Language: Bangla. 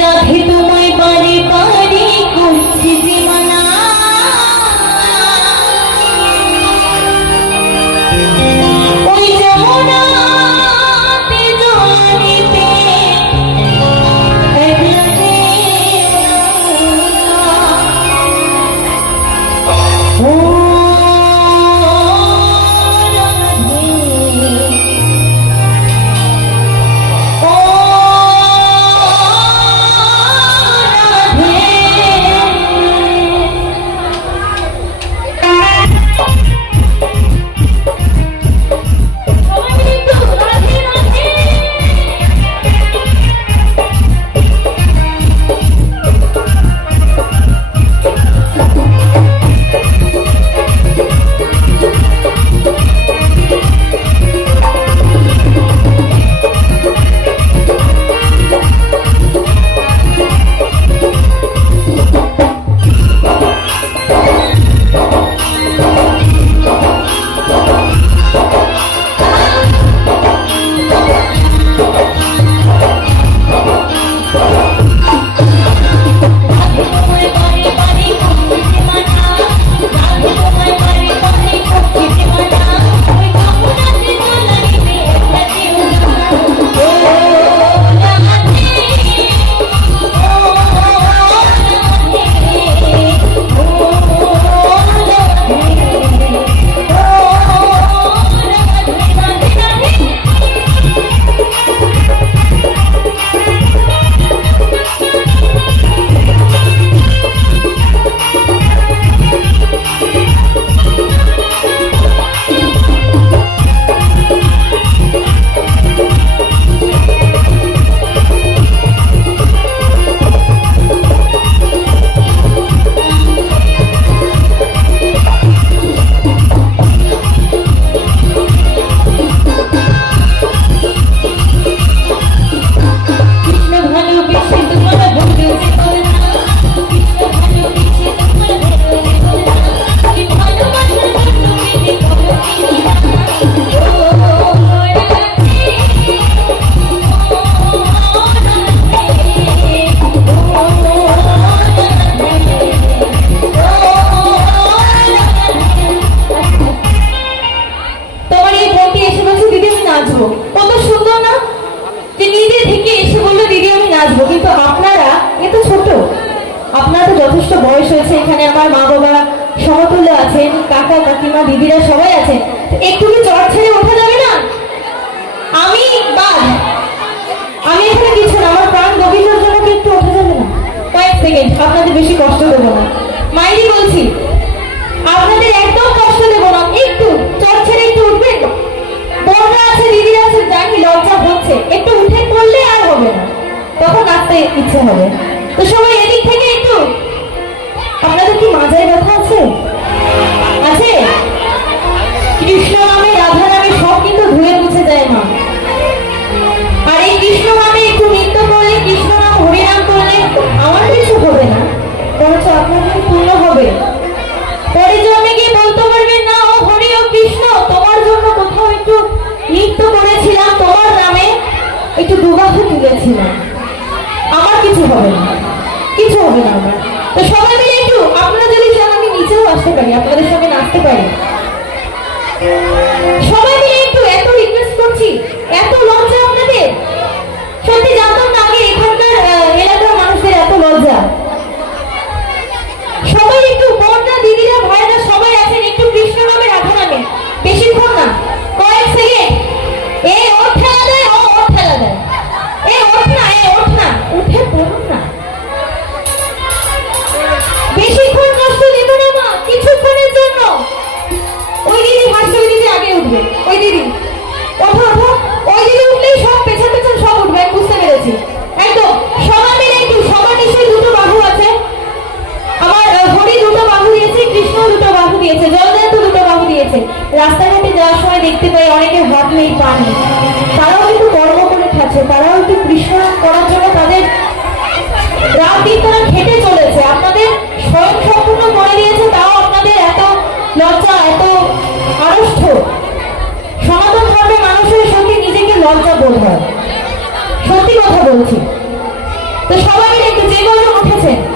রাধে তোমায় বারে বারে করছি মানা ওই যমুনাতে আছেন, কাকা, কাকিমা, দিদিরা সবাই আছেন। একটু কি চট ছেড়ে ওঠা যাবে না? আমি বাদ। আমি এখানে কিছু না, আমার প্রাণ গোবিন্দর জন্য একটু ওঠা যাবে না? কয়েক সেকেন্ড, আপনাদের বেশি কষ্ট দেবো না। মাইরি বলছি, আপনাদের একদম কষ্ট দেবো না। একটু চট ছেড়ে একটু উঠবেন? বোনরা আছে, দিদিরা আছে, জানি লজ্জা হচ্ছে। একটু উঠে পড়লে আর হবে না। তখন আসতে ইচ্ছে হবে। তো সবাই এদিক থেকে একটু, আপনাদের কি মাজায় ব্যথা আছে? কৃষ্ণ নামে নামে সব ধুয়ে মা। আর এই নামে একটু নৃত্য করলে আমার হবে না। পূর্ণ হবে। বলতে না, ও হরি কৃষ্ণ, তোমার জন্য একটু নৃত্য করেছিলাম, তোমার নামে একটু আমার কিছু হবে না। Fíjense,